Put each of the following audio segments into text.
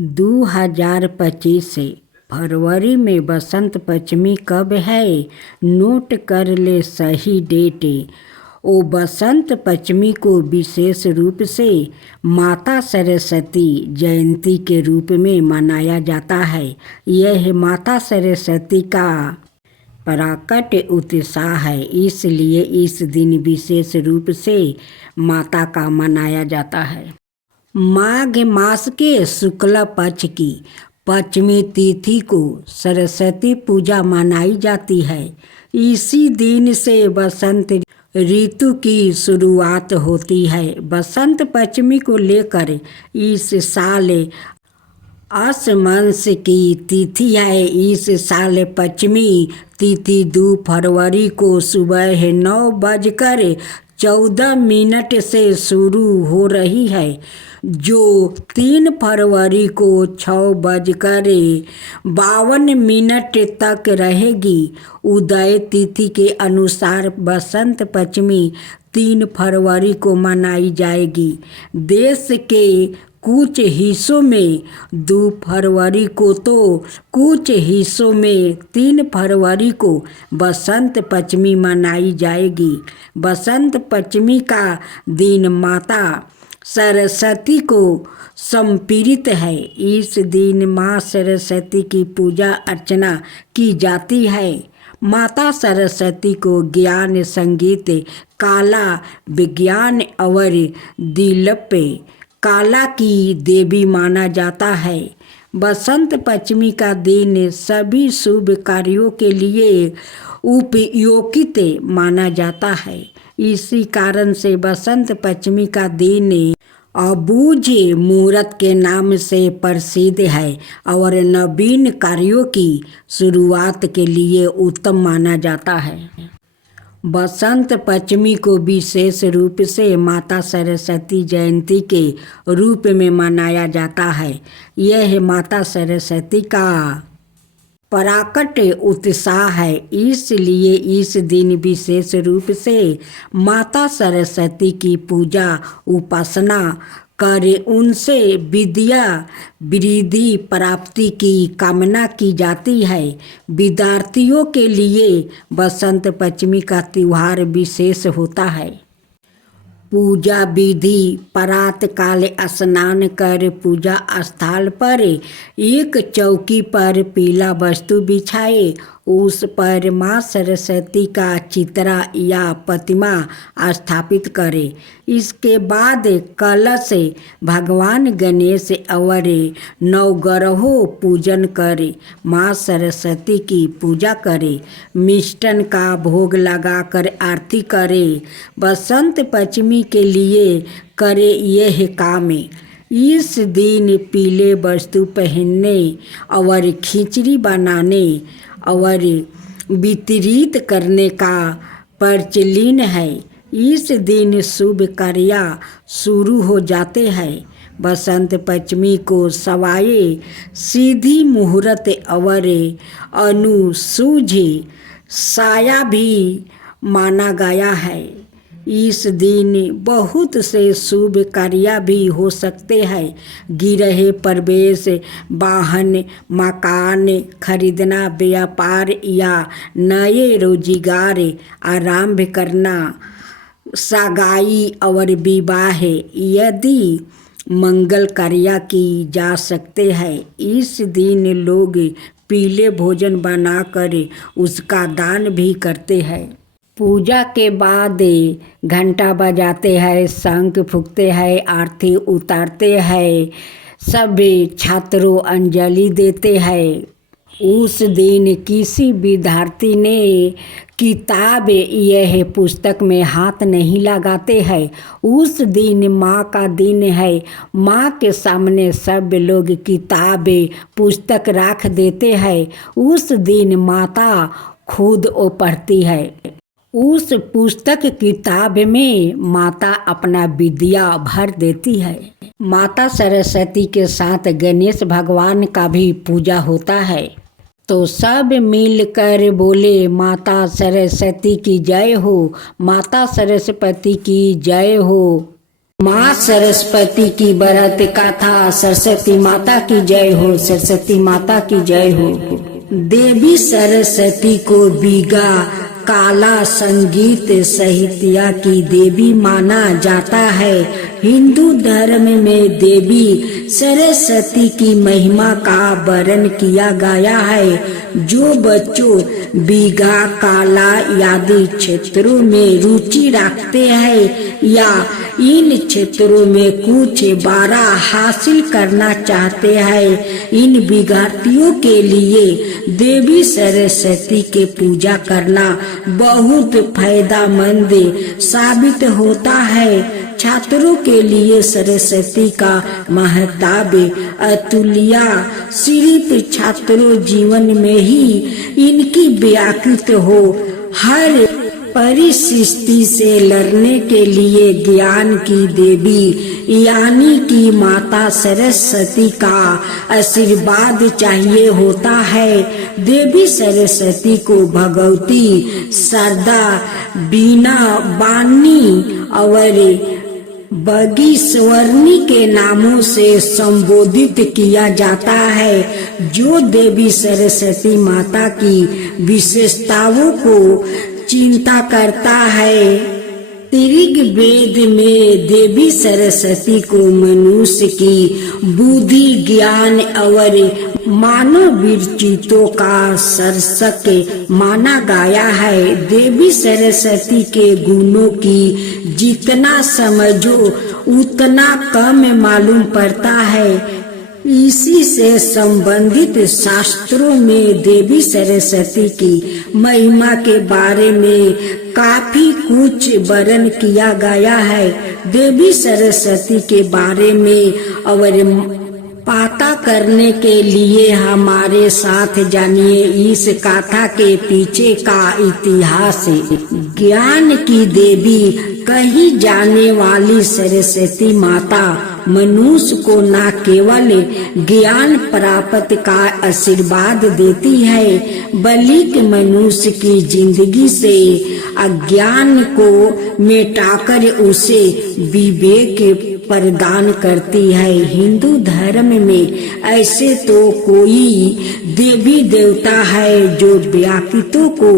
2025 से फरवरी में बसंत पंचमी कब है? नोट कर ले सही डेट। ओ बसंत पंचमी को विशेष रूप से माता सरस्वती जयंती के रूप में मनाया जाता है। यह माता सरस्वती का प्रकट उत्साह है, इसलिए इस दिन विशेष रूप से माता का मनाया जाता है। माघ मास के शुक्ल पक्ष की पंचमी तिथि को सरस्वती पूजा मनाई जाती है। इसी दिन से बसंत ऋतु की शुरुआत होती है। बसंत पंचमी को लेकर इस साल असमंस की तिथि है। इस साल पंचमी तिथि 2 फरवरी को सुबह 9:14 से शुरू हो रही है, जो 3 फरवरी को 6:52 तक रहेगी। उदय तिथि के अनुसार बसंत पंचमी 3 फरवरी को मनाई जाएगी। देश के कुछ हिस्सों में 2 फरवरी को तो कुछ हिस्सों में 3 फरवरी को बसंत पंचमी मनाई जाएगी। बसंत पंचमी का दिन माता सरस्वती को समर्पित है। इस दिन माँ सरस्वती की पूजा अर्चना की जाती है। माता सरस्वती को ज्ञान, संगीत, कला, विज्ञान और दिलीप कला की देवी माना जाता है। बसंत पंचमी का दिन सभी शुभ कार्यों के लिए उपयोगित माना जाता है। इसी कारण से बसंत पंचमी का दिन अबूझ मुहूर्त के नाम से प्रसिद्ध है और नवीन कार्यों की शुरुआत के लिए उत्तम माना जाता है। बसंत पंचमी को विशेष रूप से माता सरस्वती जयंती के रूप में मनाया जाता है। यह माता सरस्वती का प्रकट उत्साह है, इसलिए इस दिन विशेष रूप से माता सरस्वती की पूजा उपासना कर उनसे विद्या वृद्धि प्राप्ति की कामना की जाती है। विद्यार्थियों के लिए बसंत पंचमी का त्योहार विशेष होता है। पूजा विधि: प्रातः काल स्नान कर पूजा स्थल पर एक चौकी पर पीला वस्त्र बिछाए, उस पर माँ सरस्वती का चित्र या प्रतिमा स्थापित करें। इसके बाद कलश, भगवान गणेश और नवग्रहों पूजन करें। माँ सरस्वती की पूजा करें। मिष्टान का भोग लगाकर आरती करें। बसंत पंचमी के लिए करें यह काम: इस दिन पीले वस्त्र पहनने और खिचड़ी बनाने और वितरित करने का प्रचलन है। इस दिन शुभ कार्य शुरू हो जाते हैं। बसंत पंचमी को सवाए सीधी मुहूर्त और अनुसूझ साया भी माना गया है। इस दिन बहुत से शुभ कार्य भी हो सकते हैं। गृह प्रवेश, वाहन, मकान खरीदना, व्यापार या नए रोजगार आरंभ करना, सगाई और विवाह यदि मंगल कार्य की जा सकते हैं। इस दिन लोग पीले भोजन बनाकर उसका दान भी करते हैं। पूजा के बाद घंटा बजाते हैं, शंख फूंकते हैं, आरती उतारते हैं, सभी छात्रों अंजलि देते हैं। उस दिन किसी विद्यार्थी ने किताब यह पुस्तक में हाथ नहीं लगाते हैं। उस दिन माँ का दिन है। माँ के सामने सब लोग किताब पुस्तक रख देते हैं। उस दिन माता खुद वो पढ़ती है। उस पुस्तक किताब में माता अपना विद्या भर देती है। माता सरस्वती के साथ गणेश भगवान का भी पूजा होता है। तो सब मिलकर बोले माता सरस्वती की जय हो, माता सरस्वती की जय हो। माँ सरस्वती की बरत कथा। सरस्वती माता की जय हो, सरस्वती माता की जय हो। देवी सरस्वती को बीघा काला संगीत साहित्य की देवी माना जाता है। हिंदू धर्म में देवी सरस्वती की महिमा का वर्णन किया गया है। जो बच्चों बीघा काला आदि क्षेत्रों में रुचि रखते हैं या इन क्षेत्रों में कुछ बड़ा हासिल करना चाहते हैं, इन विद्यार्थियों के लिए देवी सरस्वती के पूजा करना बहुत फायदेमंद साबित होता है। छात्रों के लिए सरस्वती का महत्व अतुल्य। सिर्फ छात्रों जीवन में ही इनकी व्याकृत हो, हर परिस्थिति से लड़ने के लिए ज्ञान की देवी यानी कि माता सरस्वती का आशीर्वाद चाहिए होता है। देवी सरस्वती को भगवती शारदा, बीना वाणी और बागेश्वरी के नामों से संबोधित किया जाता है। जो देवी सरस्वती माता की विशेषताओं को चिंता करता है। ऋग्वेद में देवी सरस्वती को मनुष्य की बुद्धि, ज्ञान और मानव विरचितों का सरसक माना गया है। देवी सरस्वती के गुणों की जितना समझो उतना कम मालूम पड़ता है। इसी से संबंधित शास्त्रों में देवी सरस्वती की महिमा के बारे में काफी कुछ वर्णन किया गया है। देवी सरस्वती के बारे में और पता करने के लिए हमारे साथ जानिए इस कथा के पीछे का इतिहास। ज्ञान की देवी कही जाने वाली सरस्वती माता मनुष्य को न केवल ज्ञान प्राप्त का आशीर्वाद देती है, बल्कि मनुष्य की जिंदगी से अज्ञान को मिटाकर उसे विवेक प्रदान करती है। हिंदू धर्म में ऐसे तो कोई देवी देवता है जो व्यक्तियों को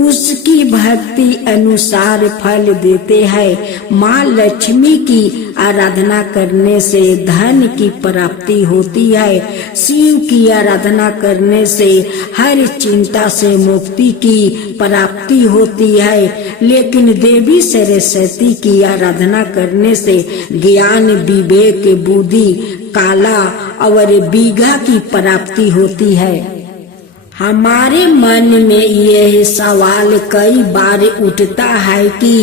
उसकी भक्ति अनुसार फल देते हैं। माँ लक्ष्मी की आराधना करने से धन की प्राप्ति होती है। शिव की आराधना करने से हर चिंता से मुक्ति की प्राप्ति होती है। लेकिन देवी सरस्वती की आराधना करने से ज्ञान, विवेक, बुद्धि, काला और बीघा की प्राप्ति होती है। हमारे मन में यह सवाल कई बार उठता है कि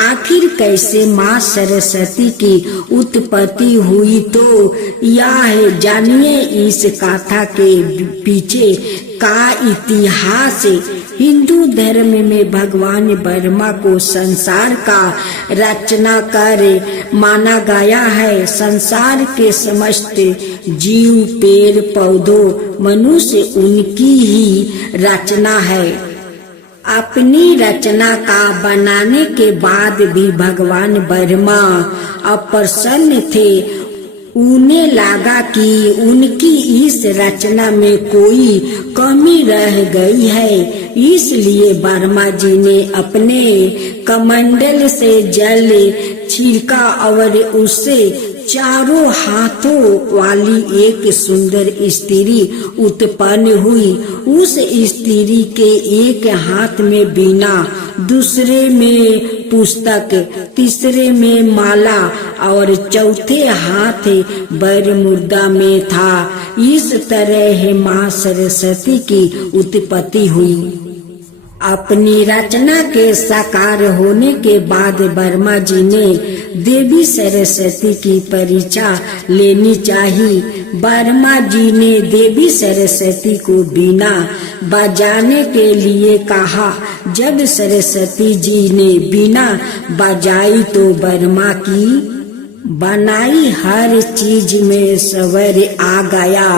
आखिर कैसे माँ सरस्वती की उत्पत्ति हुई। तो यह जानिए इस कथा के पीछे का इतिहास। हिंदू धर्म में भगवान ब्रह्मा को संसार का रचनाकार माना गया है। संसार के समस्त जीव, पेड़ पौधों, मनुष्य उनकी ही रचना है। अपनी रचना का बनाने के बाद भी भगवान ब्रह्मा अप्रसन्न थे। उन्हें लगा कि उनकी इस रचना में कोई कमी रह गई है। इसलिए ब्रह्मा जी ने अपने कमंडल से जल छिड़का और उससे चारों हाथों वाली एक सुंदर स्त्री उत्पन्न हुई। उस स्त्री के एक हाथ में वीणा, दूसरे में पुस्तक, तीसरे में माला और चौथे हाथ बरमुद्रा में था। इस तरह माँ सरस्वती की उत्पत्ति हुई। अपनी रचना के साकार होने के बाद ब्रह्मा जी ने देवी सरस्वती की परीक्षा लेनी चाहिए। ब्रह्मा जी ने देवी सरस्वती को बीना बजाने के लिए कहा। जब सरस्वती जी ने बीना बजाई तो ब्रह्मा की बनाई हर चीज में सवर आ गया।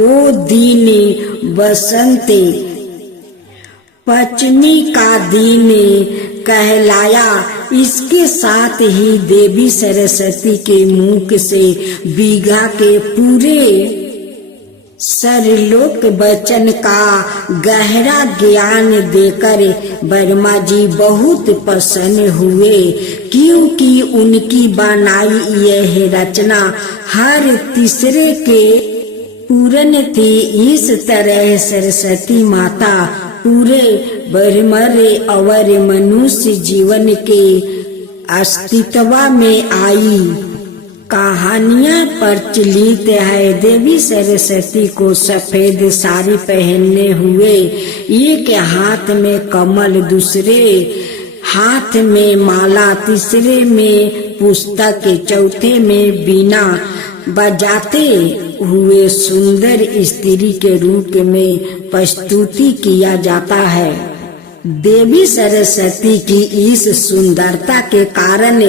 वो दिन बसंत पंचमी का दिन कहलाया। इसके साथ ही देवी सरस्वती के मुख से बीघा के पूरे सरलोक वचन का गहरा ज्ञान देकर वर्मा जी बहुत प्रसन्न हुए, क्योंकि उनकी बनाई यह रचना हर तीसरे के पूर्ण थी। इस तरह सरस्वती माता पूरे ब्रह्मांड और मनुष्य जीवन के अस्तित्व में आई। कहानियां प्रचलित है। देवी सरस्वती को सफेद साड़ी पहने हुए, एक हाथ में कमल, दूसरे हाथ में माला, तीसरे में पुस्तक, चौथे में बीना बजाते हुए सुंदर स्त्री के रूप में प्रस्तुति किया जाता है। देवी सरस्वती की इस सुंदरता के कारण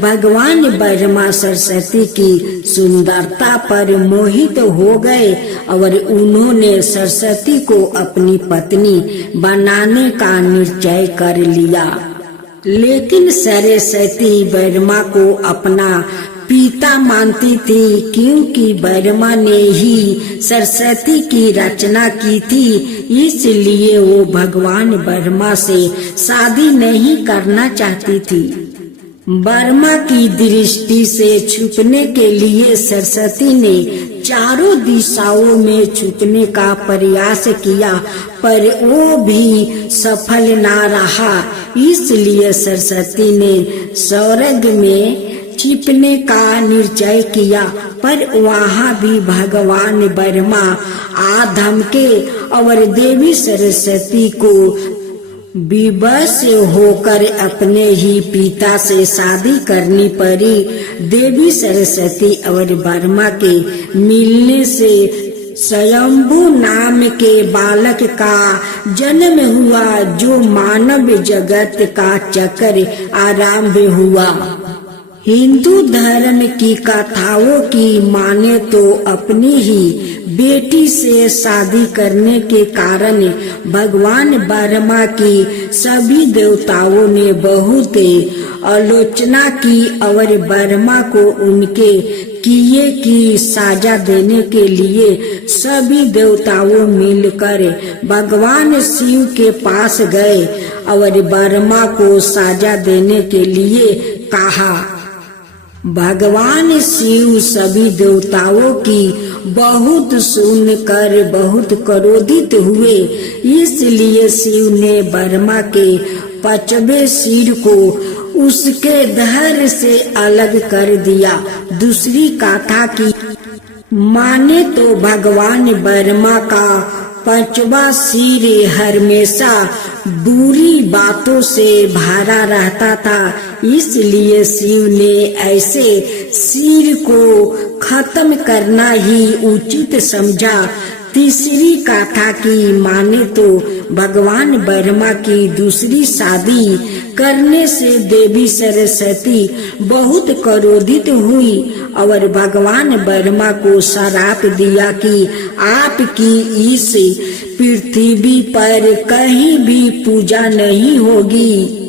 भगवान ब्रह्मा सरस्वती की सुंदरता पर मोहित हो गए और उन्होंने सरस्वती को अपनी पत्नी बनाने का निश्चय कर लिया। लेकिन सरस्वती ब्रह्मा को अपना पिता मानती थी, क्योंकि ब्रह्मा ने ही सरस्वती की रचना की थी। इसलिए वो भगवान ब्रह्मा से शादी नहीं करना चाहती थी। ब्रह्मा की दृष्टि से छुपने के लिए सरस्वती ने चारों दिशाओं में छुपने का प्रयास किया, पर वो भी सफल ना रहा। इसलिए सरस्वती ने स्वर्ग में छिपने का निश्चय किया, पर वहाँ भी भगवान ब्रह्मा आ धमके और देवी सरस्वती को विवश होकर अपने ही पिता से शादी करनी पड़ी। देवी सरस्वती और ब्रह्मा के मिलने से स्वयंभू नाम के बालक का जन्म हुआ, जो मानव जगत का चक्र आरंभ हुआ। हिंदू धर्म की कथाओं की माने तो अपनी ही बेटी से शादी करने के कारण भगवान ब्रह्मा की सभी देवताओं ने बहुत आलोचना की और ब्रह्मा को उनके किए की सजा देने के लिए सभी देवताओं मिलकर भगवान शिव के पास गए और ब्रह्मा को सजा देने के लिए कहा। भगवान शिव सभी देवताओं की बहुत सुनकर बहुत क्रोधित हुए। इसलिए शिव ने ब्रह्मा के 5वें सिर को उसके धड़ से अलग कर दिया। दूसरी कथा की माने तो भगवान ब्रह्मा का 5वां सिर हमेशा बुरी बातों से भरा रहता था, इसलिए शिव ने ऐसे सिर को खत्म करना ही उचित समझा। तीसरी कथा की माने तो भगवान ब्रह्मा की दूसरी शादी करने से देवी सरस्वती बहुत क्रोधित हुई और भगवान ब्रह्मा को श्राप दिया कि आपकी इस पृथ्वी पर कहीं भी पूजा नहीं होगी।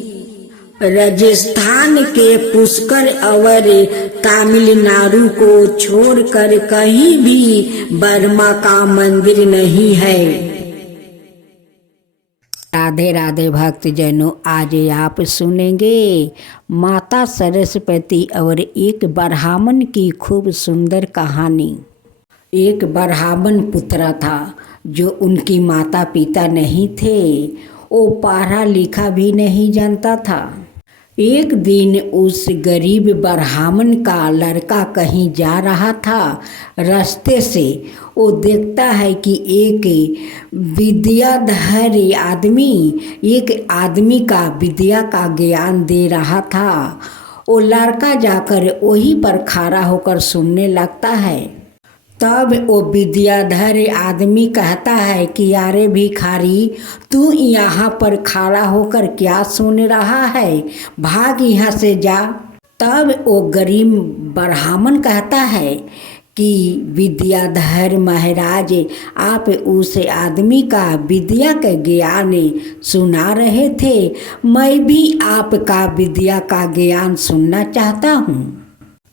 राजस्थान के पुष्कर और तमिलनाडु को छोड़कर कहीं भी ब्रह्मा का मंदिर नहीं है। राधे राधे भक्तजनों, आज आप सुनेंगे माता सरस्वती और एक ब्राह्मण की खूब सुंदर कहानी। एक ब्राह्मण पुत्र था जो उनकी माता पिता नहीं थे। वो पढ़ा लिखा भी नहीं जानता था। एक दिन उस गरीब ब्राह्मण का लड़का कहीं जा रहा था। रास्ते से वो देखता है कि एक विद्याधर आदमी एक आदमी का विद्या का ज्ञान दे रहा था। वो लड़का जाकर वहीं पर खड़ा होकर सुनने लगता है। तब वो विद्याधर आदमी कहता है कि यारे भिखारी, तू यहाँ पर खड़ा होकर क्या सुन रहा है, भाग यहाँ से जा। तब वो गरीब ब्राह्मण कहता है कि विद्याधर महाराज आप उस आदमी का विद्या का ज्ञान सुना रहे थे। मैं भी आपका विद्या का ज्ञान सुनना चाहता हूँ।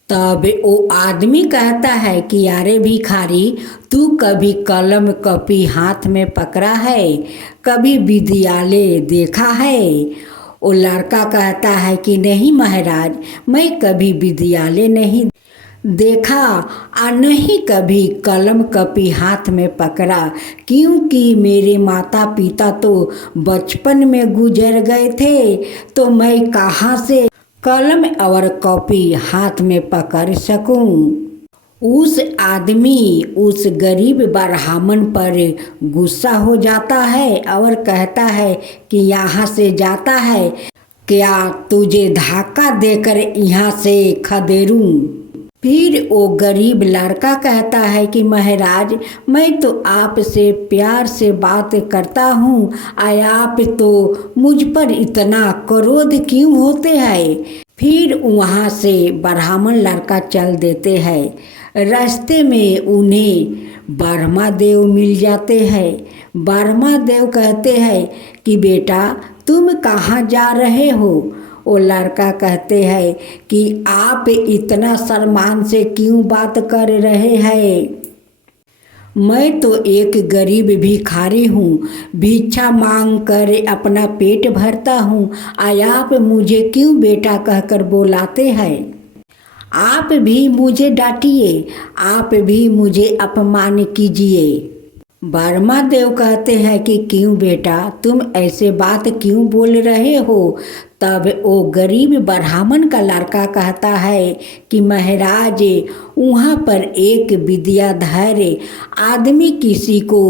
तब वो आदमी कहता है कि अरे भिखारी, तू कभी कलम कॉपी हाथ में पकड़ा है, कभी विद्यालय देखा है? वो लड़का कहता है कि नहीं महाराज, मैं कभी विद्यालय नहीं देखा और नहीं कभी कलम कॉपी हाथ में पकड़ा, क्योंकि मेरे माता पिता तो बचपन में गुजर गए थे, तो मैं कहाँ से कलम और कॉपी हाथ में पकड़ सकूं। उस आदमी उस गरीब ब्राह्मण पर गुस्सा हो जाता है और कहता है कि यहाँ से जाता है, क्या तुझे धक्का देकर यहाँ से खदेड़ूं? फिर वो गरीब लड़का कहता है कि महाराज, मैं तो आपसे प्यार से बात करता हूँ, आप तो मुझ पर इतना क्रोध क्यों होते हैं? फिर वहाँ से ब्राह्मण लड़का चल देते हैं। रास्ते में उन्हें ब्रह्मा देव मिल जाते हैं। ब्रह्मा देव कहते हैं कि बेटा, तुम कहाँ जा रहे हो? वो लड़का कहते हैं कि आप इतना सम्मान से क्यों बात कर रहे हैं? मैं तो एक गरीब भिखारी हूँ, भिक्षा मांग कर अपना पेट भरता हूँ, आप मुझे क्यों बेटा कहकर बुलाते हैं? आप भी मुझे डांटिए, आप भी मुझे अपमान कीजिए। ब्रह्मा देव कहते हैं कि क्यों बेटा, तुम ऐसे बात क्यों बोल रहे हो? तब वो गरीब ब्राह्मण का लड़का कहता है कि महाराज, वहाँ पर एक विद्याधर आदमी किसी को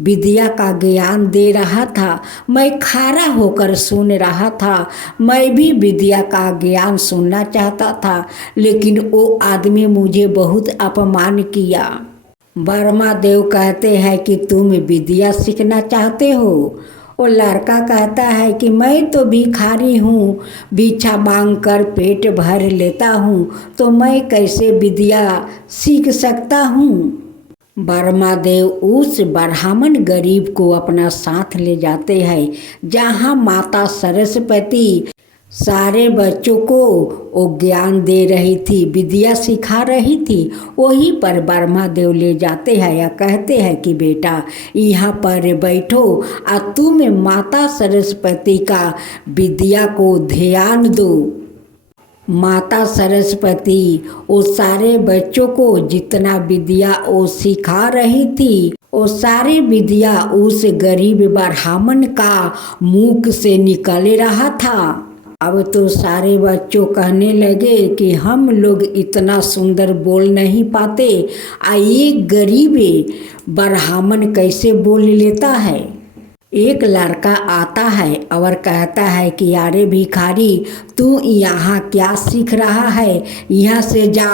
विद्या का ज्ञान दे रहा था। मैं खड़ा होकर सुन रहा था। मैं भी विद्या का ज्ञान सुनना चाहता था, लेकिन वो आदमी मुझे बहुत अपमान किया। ब्रह्मा देव कहते हैं कि तुम विद्या सीखना चाहते हो? वो लड़का कहता है कि मैं तो भिखारी हूँ, भिक्षा मांग कर पेट भर लेता हूँ, तो मैं कैसे विद्या सीख सकता हूँ? ब्रह्मा देव उस ब्राह्मण गरीब को अपना साथ ले जाते हैं, जहाँ माता सरस्वती सारे बच्चों को वो ज्ञान दे रही थी, विद्या सिखा रही थी। वहीं पर ब्रह्मा देव ले जाते हैं या कहते हैं कि बेटा, यहाँ पर बैठो और तुम माता सरस्वती का विद्या को ध्यान दो। माता सरस्वती वो सारे बच्चों को जितना विद्या वो सिखा रही थी, वो सारी विद्या उस गरीब ब्राह्मण का मुख से निकल रहा था। अब तो सारे बच्चों कहने लगे कि हम लोग इतना सुंदर बोल नहीं पाते, ये गरीब ब्राह्मण कैसे बोल लेता है। एक लड़का आता है और कहता है कि अरे भिखारी, तू यहाँ क्या सीख रहा है? यहाँ से जा,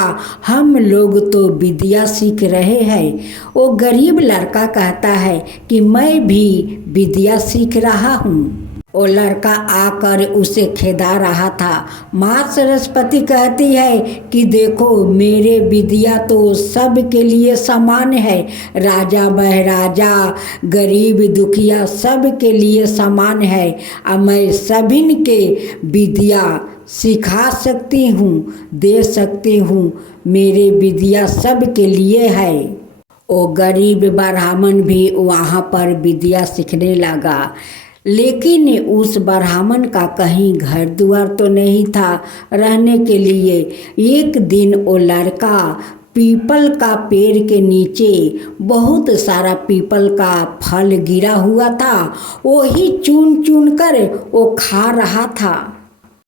हम लोग तो विद्या सीख रहे हैं। वो गरीब लड़का कहता है कि मैं भी विद्या सीख रहा हूँ। वो लड़का आकर उसे खेदा रहा था। माँ सरस्वती कहती है कि देखो, मेरे विद्या तो सब के लिए समान है, राजा महाराजा गरीब दुखिया सब के लिए समान है। अब मैं सभी के विद्या सिखा सकती हूँ, दे सकती हूँ, मेरे विद्या सब के लिए है। वो गरीब ब्राह्मण भी वहाँ पर विद्या सीखने लगा, लेकिन उस ब्राह्मण का कहीं घर द्वार तो नहीं था रहने के लिए। एक दिन वो लड़का पीपल का पेड़ के नीचे बहुत सारा पीपल का फल गिरा हुआ था, वही चुन चुन कर वो खा रहा था।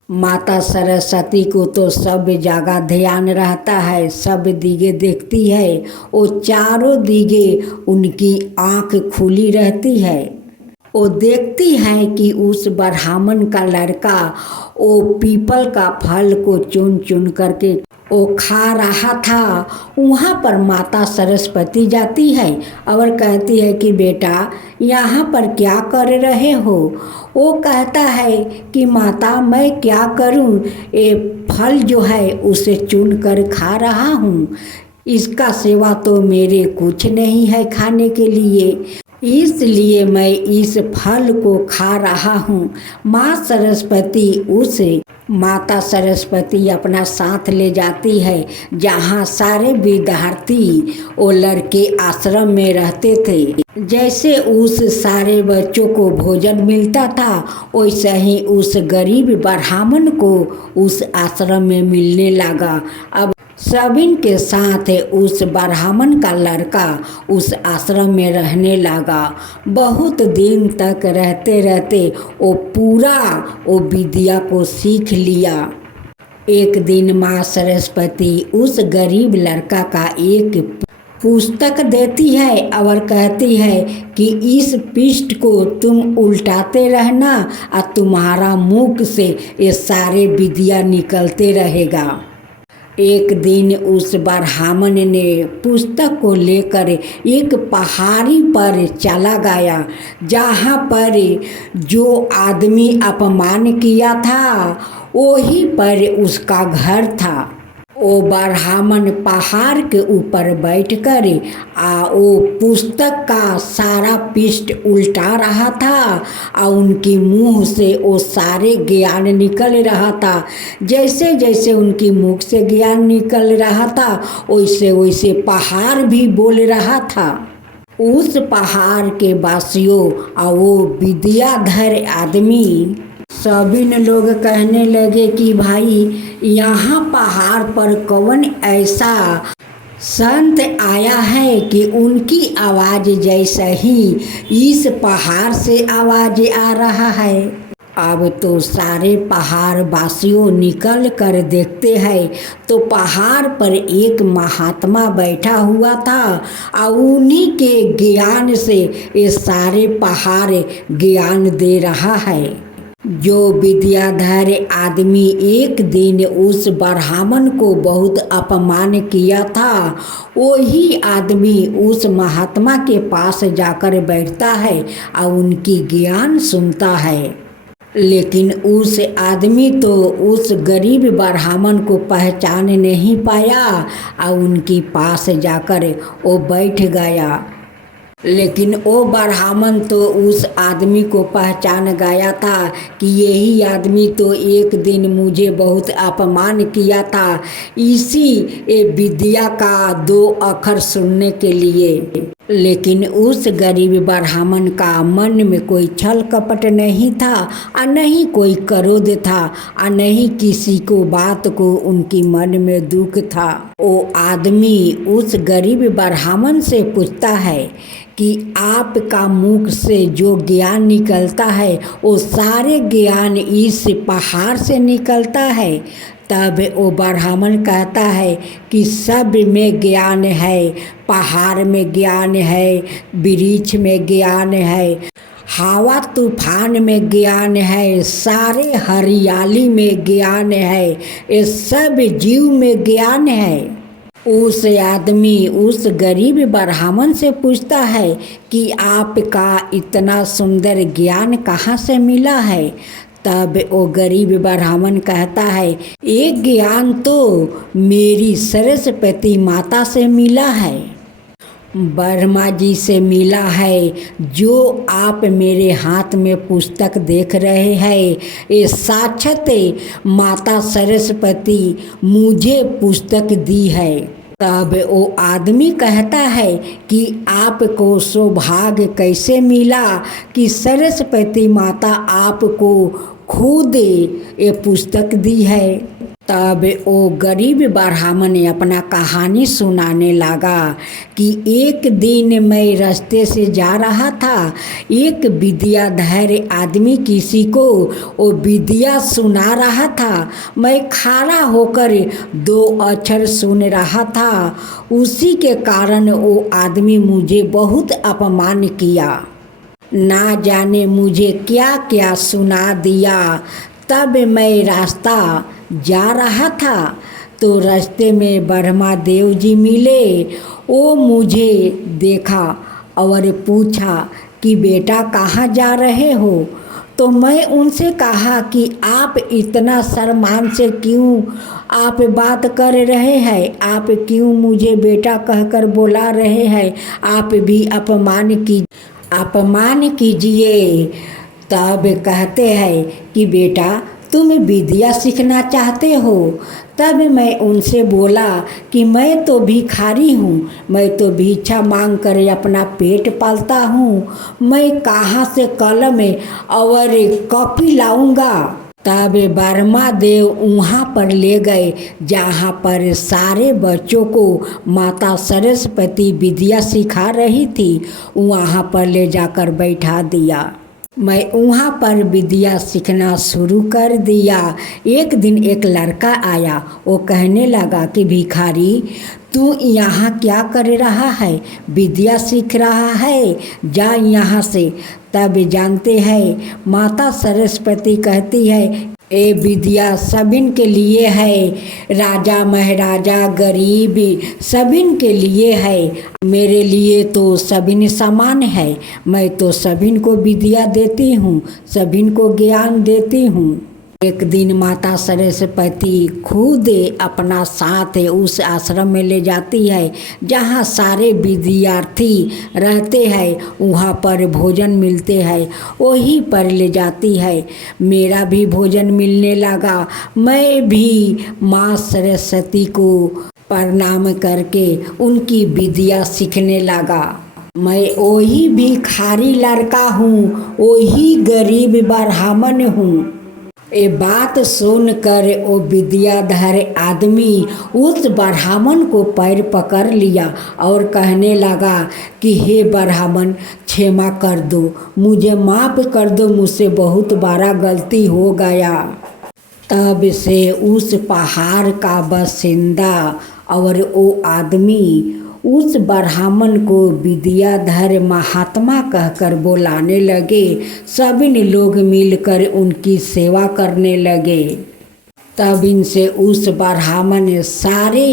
माता सरस्वती को तो सब जगह ध्यान रहता है, सब दिगे देखती है, वो चारों दिगे उनकी आँख खुली रहती है। वो देखती है कि उस ब्राह्मण का लड़का वो पीपल का फल को चुन चुन करके वो खा रहा था। वहाँ पर माता सरस्वती जाती है और कहती है कि बेटा, यहाँ पर क्या कर रहे हो? वो कहता है कि माता, मैं क्या करूँ, ये फल जो है उसे चुन कर खा रहा हूँ। इसका सिवा तो मेरे कुछ नहीं है खाने के लिए, इसलिए मैं इस फल को खा रहा हूँ। माता सरस्वती अपना साथ ले जाती है। जहाँ सारे विद्यार्थी वो लड़के आश्रम में रहते थे, जैसे उस सारे बच्चों को भोजन मिलता था वैसे ही उस गरीब ब्राह्मण को उस आश्रम में मिलने लगा। अब सबिन के साथ उस ब्राह्मण का लड़का उस आश्रम में रहने लगा। बहुत दिन तक रहते रहते वो पूरा वो विद्या को सीख लिया। एक दिन माँ सरस्वती उस गरीब लड़का का एक पुस्तक देती है और कहती है कि इस पृष्ठ को तुम उल्टाते रहना और तुम्हारा मुख से ये सारे विद्या निकलते रहेगा। एक दिन उस ब्राह्मण ने पुस्तक को लेकर एक पहाड़ी पर चला गया, जहाँ पर जो आदमी अपमान किया था वहीं पर उसका घर था। वो ब्राह्मण पहाड़ के ऊपर बैठकर वो पुस्तक का सारा पृष्ठ उल्टा रहा था और उनकी मुंह से वो सारे ज्ञान निकल रहा था। जैसे जैसे उनकी मुख से ज्ञान निकल रहा था वैसे वैसे पहाड़ भी बोल रहा था। उस पहाड़ के वासियों और वो विद्याधर आदमी सभी लोग कहने लगे कि भाई यहाँ पहाड़ पर कौन ऐसा संत आया है कि उनकी आवाज़ जैसा ही इस पहाड़ से आवाज़ आ रहा है। अब तो सारे पहाड़ वासियों निकल कर देखते हैं तो पहाड़ पर एक महात्मा बैठा हुआ था और उन्हीं के ज्ञान से ये सारे पहाड़ ज्ञान दे रहा है। जो विद्याधर आदमी एक दिन उस ब्राह्मण को बहुत अपमान किया था वही आदमी उस महात्मा के पास जाकर बैठता है और उनकी ज्ञान सुनता है। लेकिन उस आदमी तो उस गरीब ब्राह्मण को पहचान नहीं पाया और उनके पास जाकर वो बैठ गया। लेकिन वो ब्राह्मण तो उस आदमी को पहचान गया था कि यही आदमी तो एक दिन मुझे बहुत अपमान किया था इसी विद्या का 2 अक्षर सुनने के लिए। लेकिन उस गरीब ब्राह्मण का मन में कोई छल कपट नहीं था और नहीं कोई क्रोध था और नहीं किसी को बात को उनकी मन में दुख था। वो आदमी उस गरीब ब्राह्मण से पूछता है कि आपका मुख से जो ज्ञान निकलता है वो सारे ज्ञान इस पहाड़ से निकलता है। तब वो ब्राह्मण कहता है कि सब में ज्ञान है, पहाड़ में ज्ञान है, वृक्ष में ज्ञान है, हवा तूफान में ज्ञान है, सारे हरियाली में ज्ञान है, ये सब जीव में ज्ञान है। उस आदमी उस गरीब ब्राह्मण से पूछता है कि आपका इतना सुंदर ज्ञान कहाँ से मिला है। तब वो गरीब ब्राह्मण कहता है ये ज्ञान तो मेरी सरस्वती माता से मिला है, ब्रह्मा जी से मिला है। जो आप मेरे हाथ में पुस्तक देख रहे हैं ये साक्षात माता सरस्वती मुझे पुस्तक दी है। तब वो आदमी कहता है कि आपको सौभाग्य कैसे मिला कि सरस्वती माता आपको खुद ये पुस्तक दी है। तब वो गरीब ब्राह्मण अपना कहानी सुनाने लगा कि एक दिन मैं रास्ते से जा रहा था, एक विद्याधर आदमी किसी को वो विद्या सुना रहा था। मैं खड़ा होकर 2 अक्षर सुन रहा था, उसी के कारण वो आदमी मुझे बहुत अपमान किया, ना जाने मुझे क्या क्या सुना दिया। तब मैं रास्ता जा रहा था तो रास्ते में ब्रह्मा देव जी मिले। वो मुझे देखा और पूछा कि बेटा कहाँ जा रहे हो। तो मैं उनसे कहा कि आप इतना सम्मान से क्यों आप बात कर रहे हैं, आप क्यों मुझे बेटा कहकर बुला रहे हैं, आप भी अपमान कीजिए। तब कहते हैं कि बेटा तुम विद्या सीखना चाहते हो। तब मैं उनसे बोला कि मैं तो भिखारी हूँ, मैं तो भिक्षा मांग कर अपना पेट पालता हूँ, मैं कहाँ से कलम और कॉपी लाऊंगा। तब वर्मा देव वहाँ पर ले गए जहाँ पर सारे बच्चों को माता सरस्वती विद्या सिखा रही थी, वहाँ पर ले जाकर बैठा दिया। मैं वहाँ पर विद्या सीखना शुरू कर दिया। एक दिन एक लड़का आया, वो कहने लगा कि भिखारी तू यहाँ क्या कर रहा है, विद्या सीख रहा है, जा यहाँ से। तब जानते हैं माता सरस्वती कहती है ए विद्या सबिन के लिए है, राजा महाराजा गरीब सबिन के लिए है, मेरे लिए तो सबिन समान है, मैं तो सबिन को विद्या देती हूँ, सबिन को ज्ञान देती हूँ। एक दिन माता सरस्वती खुद अपना साथ उस आश्रम में ले जाती है जहाँ सारे विद्यार्थी रहते हैं, वहाँ पर भोजन मिलते हैं, वहीं पर ले जाती है। मेरा भी भोजन मिलने लगा, मैं भी माँ सरस्वती को प्रणाम करके उनकी विद्या सीखने लगा। मैं वही भिखारी लड़का हूँ, वही गरीब ब्राह्मण हूँ। ये बात सुनकर वो विद्याधर आदमी उस ब्राह्मण को पैर पकड़ लिया और कहने लगा कि हे ब्राह्मण क्षमा कर दो, मुझे माफ़ कर दो, मुझसे बहुत बड़ा गलती हो गया। तब से उस पहाड़ का बासिंदा और वो आदमी उस ब्राह्मण को विद्याधर महात्मा कहकर बुलाने लगे। सभी लोग मिलकर उनकी सेवा करने लगे। तब इनसे उस ब्राह्मण सारे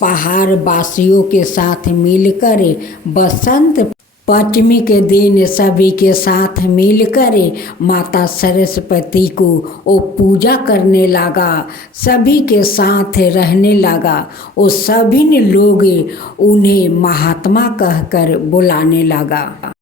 पहाड़ वासियों के साथ मिलकर बसंत पंचमी के दिन सभी के साथ मिलकर माता सरस्वती को वो पूजा करने लगा, सभी के साथ रहने लगा। वो सभी लोग उन्हें महात्मा कहकर बुलाने लगा।